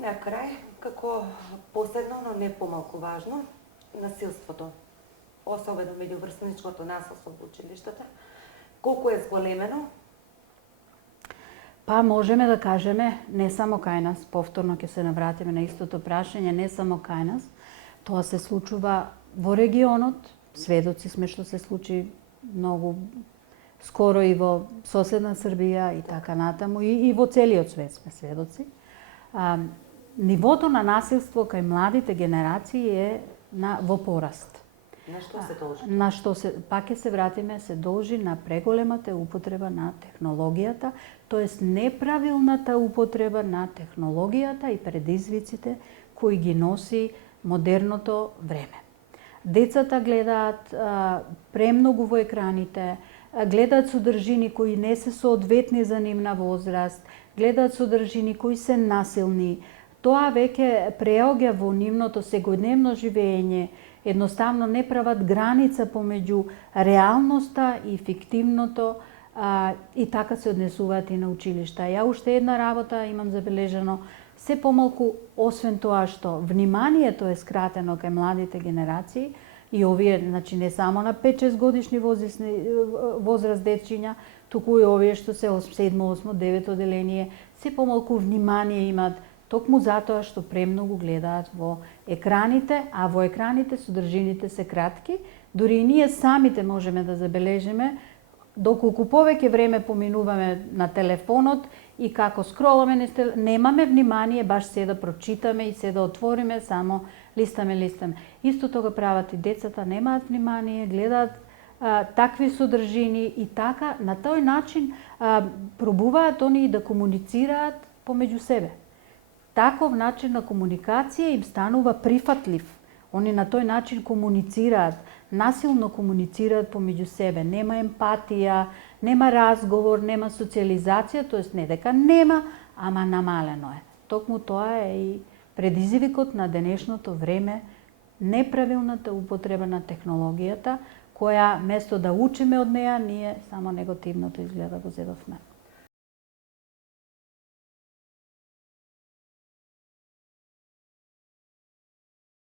на крај, како последно, но не помалку важно, насилството, особено меѓуврсничкото насилство во училиштата, колку е зголемено? Па можеме да кажеме, не само кај нас, повторно ќе се навратиме на истото прашање, не само кај нас, тоа се случува во регионот, сведоци сме што се случи многу скоро и во соседна Србија и така натаму, и во целиот свет сме сведоци. Нивото на насилство кај младите генерации е во пораст. На што се должи? На што пак ќе се вратиме, се должи на преголемата употреба на технологијата, тоест неправилната употреба на технологијата и предизвиците кои ги носи модерното време. Децата гледаат премногу во екраните, гледаат содржини кои не се соодветни за нивна возраст, гледаат содржини кои се насилни. Тоа веќе преоѓа во нивното секојдневно живење, едноставно не прават граница помеѓу реалноста и фиктивното, и така се однесуваат и на училишта. Ја уште една работа имам забележано, се помалку, освен тоа што вниманието е скратено кај младите генерации, и овие, значи не само на 5-6 годишни возраст дечиња, туку и овие што се 7, 8, 9 оделение, се помалку внимание имаат, токму затоа што премногу гледаат во екраните, а во екраните содржините се кратки, дури и ние самите можеме да забележиме, доколку повеќе време поминуваме на телефонот и како скроламе, немаме внимание баш се да прочитаме и се да отвориме, само листаме. Истото го прават и децата, немаат внимание, гледаат такви содржини и така, на тој начин пробуваат они да комуницираат помеѓу себе. Таков начин на комуникација им станува прифатлив. Они на тој начин комуницираат, насилно комуницираат помеѓу себе. Нема емпатија, нема разговор, нема социализација, тоест не дека нема, ама намалено е. Токму тоа е и предизвикот на денешното време, неправилната употреба на технологијата, која место да учиме од неа, ние само негативното изгледа го зедовме.